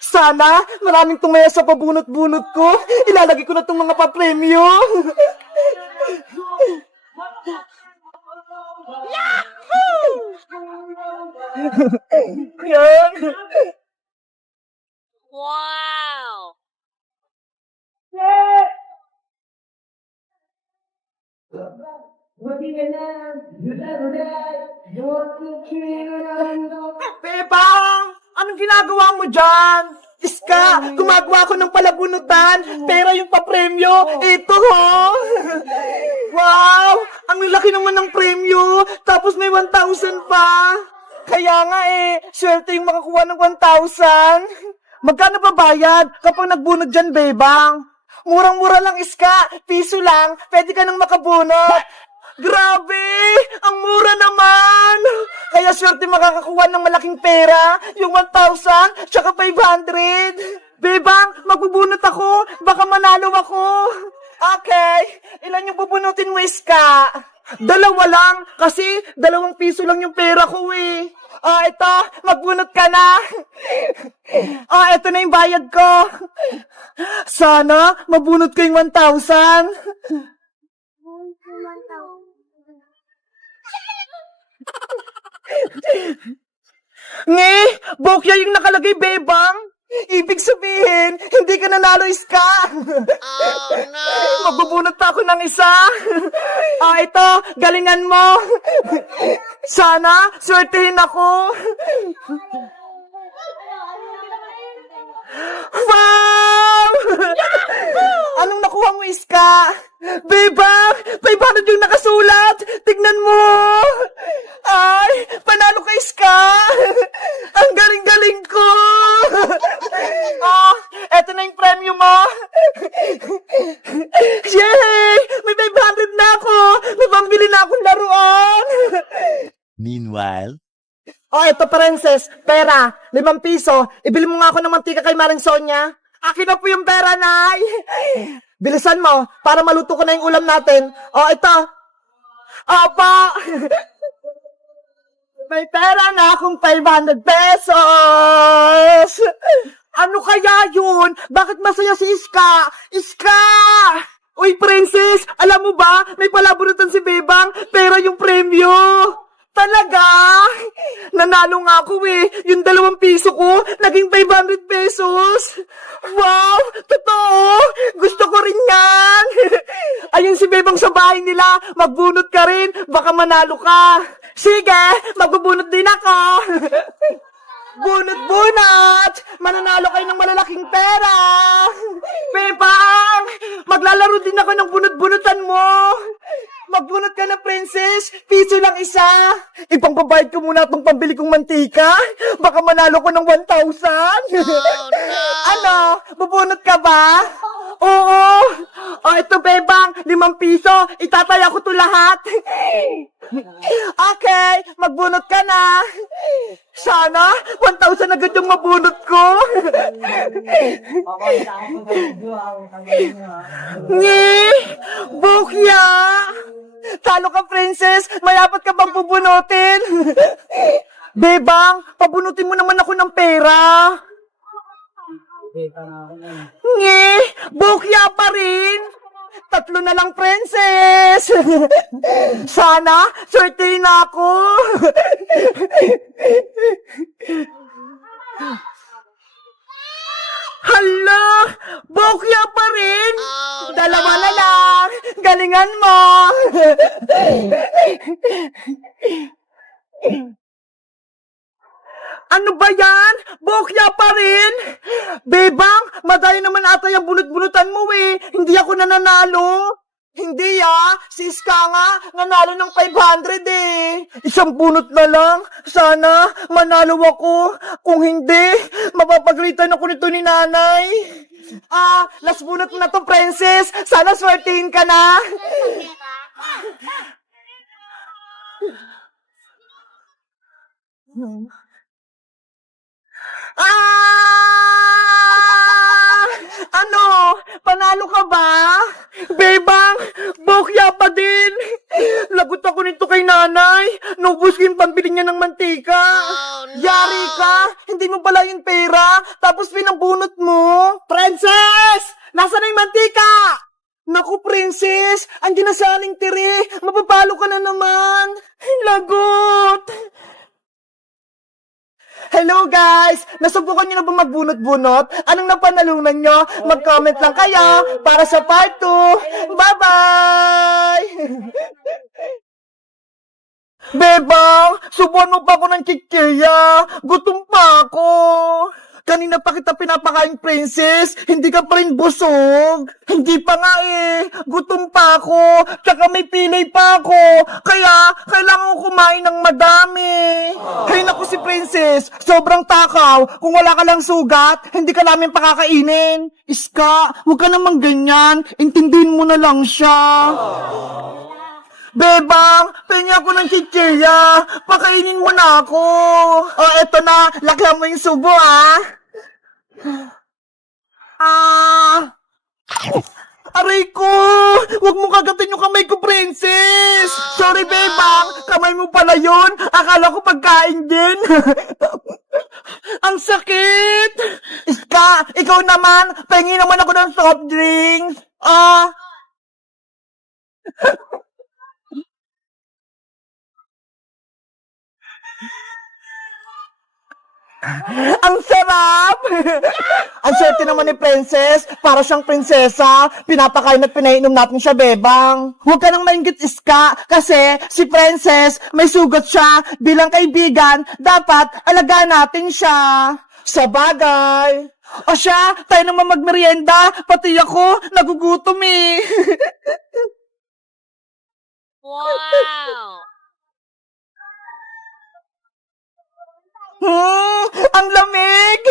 Sana maraming tumaya sa pabunot-bunot ko. Ilalagay ko na itong mga papremyo. Yan. Wow! Bebang! Anong ginagawa mo dyan? Iska, gumagawa ko ng palabunutan, pero yung papremyo, ito ho! Wow! Ang laki naman ng premyo, tapos may 1,000 pa! Kaya nga swerte yung makakuha ng 1,000. Magkano ba bayad kapag nagbunot dyan, Bebang? Murang-mura lang, Iska, piso lang, pwede ka nang makabunot. Grabe! Ang mura naman! Kaya swerte makakakuha ng malaking pera, yung 1,000, tsaka 500. Bebang, magbubunot ako, baka manalo ako. Okay, ilan yung bubunutin mo, Iska? 2 lang, kasi 2 piso lang yung pera ko ito, magbunot ka na. Ito na yung bayad ko. Sana, mabunot ko yung 1,000. Nge, bokya yung nakalagay, Bebang. Ibig sabihin, hindi ka nanalo, Iska. Oh no! Magbubunot pa ako ng isa. Ito, galingan mo. Sana, swertehin ako. Wow! Anong nakuha mo, Iska? Bebang, 500 yung nakasulat. Tignan mo. Ay, panalo ka, Iska. Ang galing-galing ko. Eto na yung premyo mo. Yay! May 500 na ako. May pambili na akong laruan. Meanwhile, Ito, Princess. Pera. 5 piso. Ibili mo nga ako ng mantika kay Maring Sonia. Akin na po yung pera, Nay. Bilisan mo, para maluto ko na yung ulam natin. Ito. Opo. May pera na akong 500 pesos. Ano kaya yun? Bakit masaya si Iska? Iska! Uy, Princess, alam mo ba, may palabunutan si Bebang, pera yung premyo. Talaga? Nanalo nga ako Yung 2 piso ko, naging 500 pesos. Wow! Totoo! Gusto ko rin yan! Ayun si Bebang sa bahay nila, magbunot ka rin, baka manalo ka. Sige, magbubunot din ako. Bunot-bunot! Mananalo kayo ng malalaking pera! Bebang! Maglalaro din ako ng bunot-bunutan mo! Magbunot ka na, Princess! Piso lang isa! Ipangbabayad ko muna itong pambili kong mantika! Baka manalo ko ng 1,000! Ano? Bubunot ka ba? Oo! Ito, Bebang! 5 piso! Itataya ko to lahat! Okay! Magbunot ka na! Sana, 1,000 agad yung mabunot ko. Nge! Bukya! Talo ka, Princess! May 4 ka bang pubunutin? Bebang, pabunutin mo naman ako ng pera. Nge! Bukya pa rin! 3 na lang, Princess! Sana, swertehin na ako! Hala! Bokya pa rin! 2 na lang! Galingan mo! Ano ba yan? Bokya pa rin? Bebang, madaya naman ata yung bunot-bunutan mo Hindi ako nananalo. Hindi si Iska nga, nanalo ng 500 Isang bunot na lang. Sana, manalo ako. Kung hindi, mapapagalitan ako nito ni nanay. Last bunot na to, Princess. Sana swertihin ka na. Ano? Panalo ka ba? Bebang, bokya pa din. Lagot ako nito kay kay nanay. Naubos ko yung pambili niya ng mantika. Oh, no. Yari ka! Hindi mo pala yung pera, tapos pinambunot mo. Princess! Nasaan na yung mantika? Naku, Princess! Andiyan na sa aling tiri. Mapapalo ka na naman. Lagot! Hello guys! Nasubukan niyo na ba magbunot-bunot? Anong napanalunan niyo? Mag-comment lang kayo para sa part 2. Bye-bye! Bebang, subuan mo pa ako ng chichirya. Gutom pa ako. Kanina pa kita pinapakain, Princess. Hindi ka pa rin busog. Hindi pa nga eh. Gutom pa ako. Tsaka may pilay pa ako. Kaya, kailangan ko kumain ng madami. Hay naku si Princess. Sobrang takaw. Kung wala ka lang sugat, hindi ka namin pakakainin. Iska, huwag ka namang ganyan. Intindihin mo na lang siya. Bebang, pengi ako ng chichirya. Pakainin mo na ako. O, eto na. Lakyan mo yung subo, Aray ko! Huwag mo kagatin yung kamay ko, Princess! Sorry, Bebang! Kamay mo pala yun! Akala ko pagkain din! Ang sakit! Iska, ikaw naman! Pengi naman ako ng soft drinks! Ang sarap! Ang swerte naman ni Princess. Para siyang prinsesa. Pinapakain at pinainom natin siya, Bebang. Huwag ka nang mainggit, Iska. Kasi si Princess, may sugat siya. Bilang kaibigan, dapat alagaan natin siya. Sa bagay. O siya, tayo naman magmerienda. Pati ako, nagugutom eh. Wow! Ang lamig!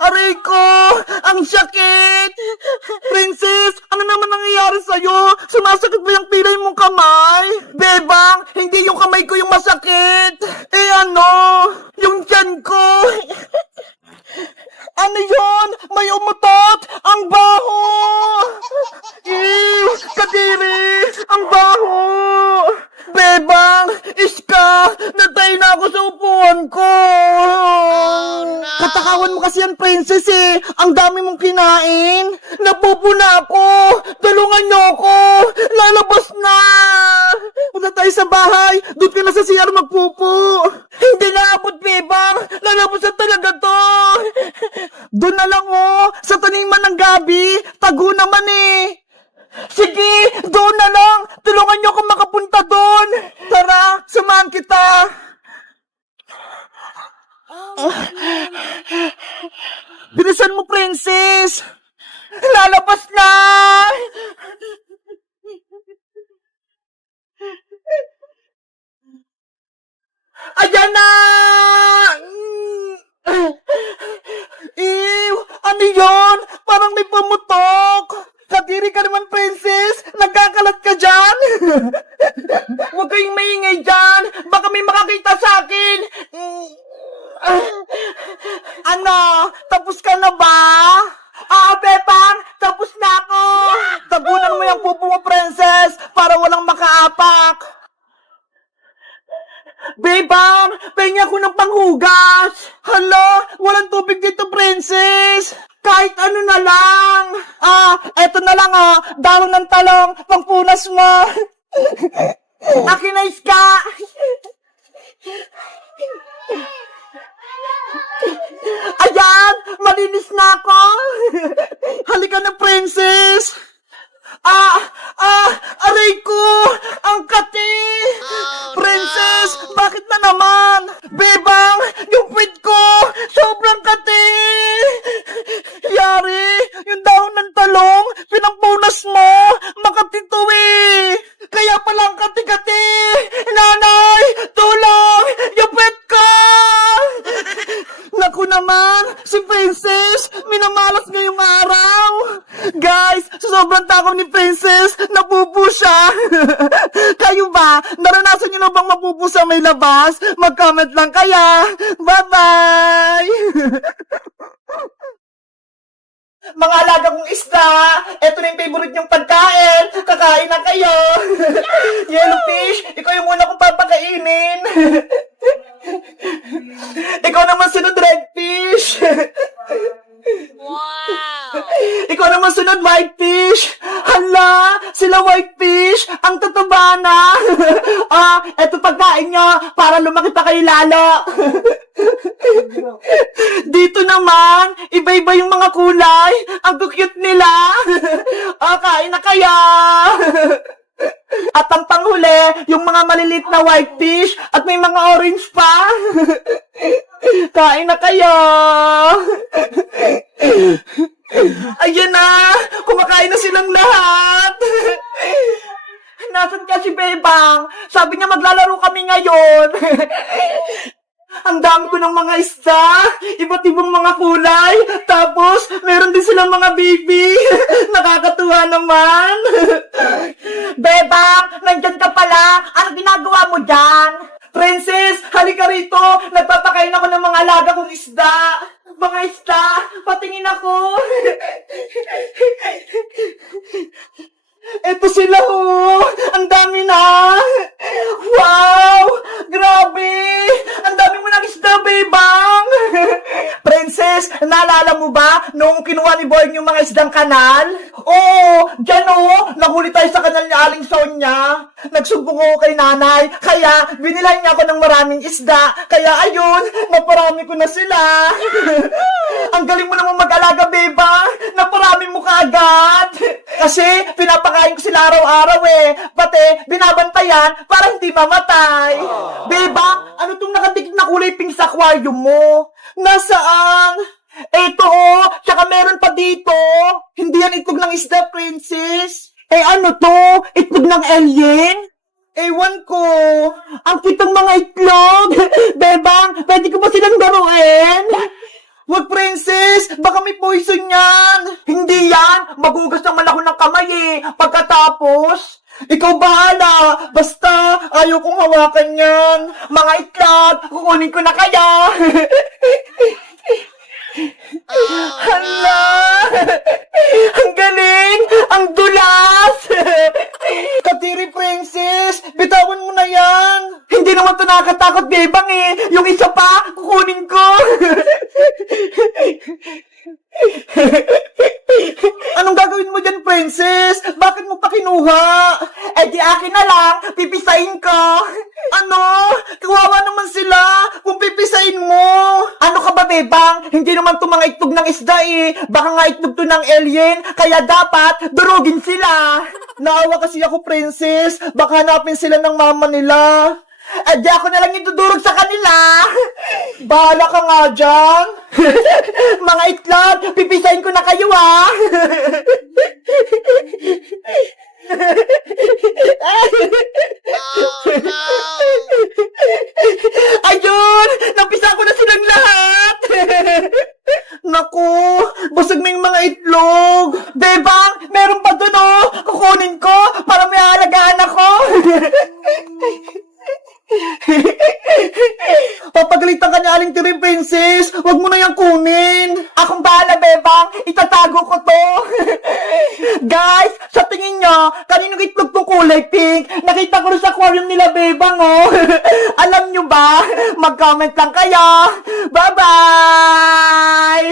Aray ko! Ang sakit! Princess, ano naman nangyayari sa'yo? Sumasakit ba yung pilay mong kamay? Bebang, hindi yung kamay ko yung masakit! Eh ano? Yung tiyan ko! Ano yun? May umutot! Ang baho! Ew! Kadiri! Ang baho! Bebang! Iska! Natay na ako sa upuan ko! no. Katakawan mo kasi yan, Princess eh! Ang dami mong kinain! Napupo na ako! Tulungan niyo ako! Lalabas na! Punta tayo sa bahay! Doon ka na sa CR magpupo! Hindi na abot, Bebang! Lalabas na talaga to! Doon na lang sa taniman ng gabi! Tago naman eh! Sige, doon na lang! Tulungan niyo akong makapunta doon! Tara, samahan kita! Bilisan mo, Princess! Lalabas na! Ayan na! Ew! Ano yun? Parang may pamutok! Kadiri ka naman, Princess! Nagkakalat ka dyan! Huwag kayong maingay dyan! Baka may makakita sa akin! Ano? Tapos ka na ba? Bebang! Tapos na ako! Tagunan mo yung pupo mo, Princess! Para walang makaapak! Bebang! Pahingi ako ng panghugas! Hala! Walang tubig dito, Princess! Kahit ano na lang! Eto na lang Dahon ng talong! Pangpunas mo! Akin na, Iska! Ayan! Malinis na ako! Halika na, Princess! Aray ko! Ang kati! Princess! Bakit na naman? Bebang! Yung puwit ko! Sobrang kati! Yari! Yung dahon ng talong! Pinampunas mo! Makati to eh! Kaya palang kati-kati! Nanay! Tulong! Yung puwit ko! Naku naman! Si Princess! Minamalas ngayong araw! Guys! Sobrang takaw ni Princess! Napupo siya! Kayo ba? Naranasan niyo na bang mapupo sa may labas? Mag-comment lang kaya! Bye-bye! mga alaga kong isda, eto na yung favorite niyong pagkain, kakain na kayo. Yellowfish, ikaw yung muna kong papakainin. Ikaw naman sunod, redfish. Wow! Ikaw naman sunod, whitefish. Hala, sila whitefish, ang tataba na. Eto pagkain nyo, para lumaki pa kayo lalo. Dito naman, iba-iba yung mga kulay. Ang cute nila. Kain na kaya. At ang panghuli, yung mga maliliit na whitefish at may mga orange pa. Kain na kayo. Ayan na, kumakain na silang lahat. Nasaan ka si Bebang? Sabi niya maglalaro kami ngayon. Ang dami ko ng mga isda, iba't ibang mga kulay, tapos meron din silang mga baby. Nakakatuwa naman. Bebang, nandyan ka pala. Ano ginagawa mo dyan? Princess, halika rito. Nagpapakain ako ng mga alaga kong isda. Mga isda, patingin ako. Eto sila ang dami na. Wow, grabe. Ang dami mo ng isda, Bebang. Princess, naalala mo ba nung kinuha ni Boy yung mga isdang kanal? Oo, dyan nahuli tayo sa kanal ni Aling Sonia. Nagsumbong ako kay nanay, kaya binilan niya ako ng maraming isda. Kaya ayun, naparami ko na sila. Ang galing mo naman mag-alaga, Bebang. Naparami mo kaagad. Kasi pinapakain ko sila araw-araw Pati binabantayan para hindi mamatay. Bebang, ano tong nakadikit na kulay pink sa aquarium mo? Nasaan? Eto tsaka meron pa dito. Hindi yan itlog ng isda, Princess. Ano to? Itlog ng alien? Ewan ko. Ang kitang mga itlog. Bebang, pwede ko ba silang daruin? Wag, Princess! Baka may poison yan! Hindi yan! Magugas naman ako ng kamay Pagkatapos, ikaw bahala! Basta, ayaw kong hawakan yan! Mga itlog, kukunin ko na kaya! Hala! Ang galing! Ang dulas! Katiri, Princess! Bitawan mo na yan! Hindi naman ito nakakatakot, Bebang Yung isa pa, kukunin ko! Anong gagawin mo dyan, Princess? Bakit mo pa kinuha? Di akin na lang, pipisain ko. Ano? Kawawa naman sila kung pipisain mo. Ano ka ba, Bebang? Hindi naman to mga itlog ng isda Baka nga itlog to ng alien, kaya dapat durugin sila. Naawa kasi ako, Princess. Baka hanapin sila ng mama nila. Di ako na lang idudurog sa kanila. Bahala ka nga dyan. Mga itlog, pipisahin ko na kayo Oh no! Ayun! Napisa ko na silang lahat! Naku! Busog na yung mga itlog! Bebang! Meron pa dun Kukunin ko para may aalagaan ako! Papagalitan ka ni Aling Tiri, Princess. Huwag mo na yung kunin. Akong bahala, Bebang. Itatago ko to. Guys, sa tingin nyo, kaninong itlog tong kulay pink? Nakita ko rin sa aquarium nila, Bebang, Alam nyo ba? Mag-comment lang kayo. Bye-bye!